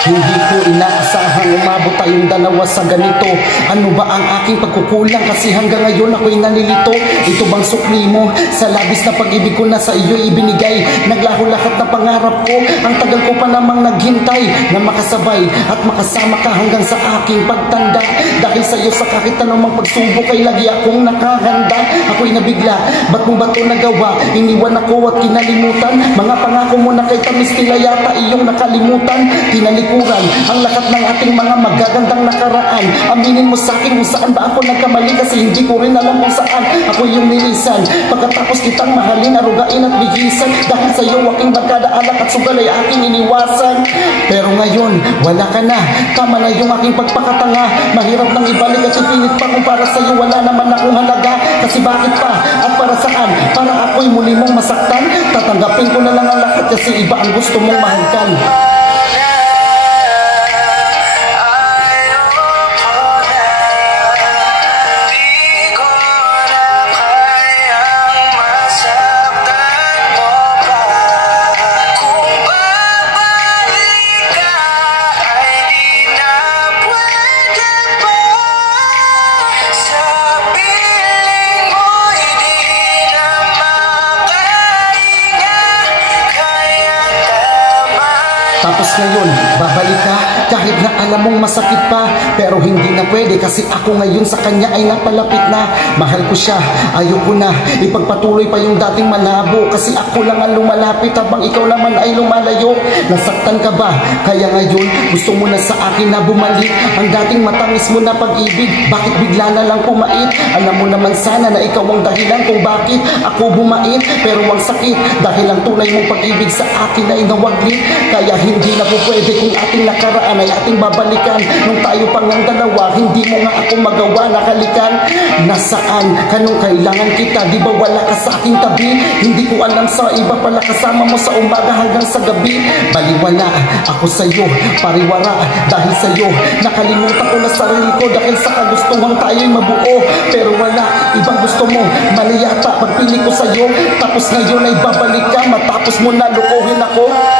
Hindi ko inaasahang umabot tayong dalawa sa ganito. Ano ba ang aking pagkukulang kasi hanggang ngayon ako'y nalilito? Ito bang sukli mo? Sa labis na pag-ibig ko na sa iyo ibinigay. Naglaho lahat na pangarap ko. Ang tagal ko pa namang naghintay na makasabay at makasama ka hanggang sa aking pagtanda. Dahil sa iyo sa kahit anumang pagsubok ay lagi akong nakahanda. Ako'y nabigla, ba't mo ba ito nagawa? Iniwan ako at kinalimutan. Mga pangako mo na kay tamis tila yata iyong nakalimutan. Tinalikuran ang lahat ng ating mga magagandang nakaraan. Aminin mo sa akin kung saan ba ako nagkamali kasi hindi ko rin alam kung saan ako yung nilisan. Pagkatapos kitang mahalin, arugain at bigisan. Dahil sa iyo aking barkada, alak at sugal ay aking iniwasan. Pero ngayon, wala ka na. Tama na yung aking pagpakatanga. Mahirap nang ibalik at ipilit pa kung para sa iyo wala naman akong halaga. Kasi bakit pa? At para saan? Para ako'y muli mong masaktan? Tatanggapin ko na lang ang lahat kasi iba ang gusto mong mahalkan. Tapos ngayon, babalik ka kahit na alam mong masakit pa. Pero hindi na pwede kasi ako ngayon sa kanya ay napalapit na. Mahal ko siya, ayoko na ipagpatuloy pa yung dating malabo. Kasi ako lang ang lumalapit habang ikaw naman ay lumalayo. Nasaktan ka ba? Kaya ngayon gusto mo na sa akin na bumalik ang dating matamis mo na pag-ibig. Bakit bigla na lang pumait? Alam mo naman sana na ikaw ang dahilan kung bakit ako bumait. Pero ang sakit dahil ang tunay mong pag-ibig sa akin ay nawaglit. Kaya hindi na po pwede kung ating nakaraan ay ating babalikan. Nung tayo pang ng dalawa, hindi mo nga ako magawa nakalikan. Nasaan ka nung kailangan kita? Di ba wala ka sa aking tabi? Hindi ko alam sa iba pala kasama mo sa umaga hanggang sa gabi. Baliwala ako sa'yo, pariwara dahil sa'yo. Nakalimutan ko na sarili ko dahil sa kagustuhan tayo'y mabuo. Pero wala, ibang gusto mo, mali yata pagpili ko sa'yo. Tapos ngayon ay babalik ka matapos mo na lukuhin ako.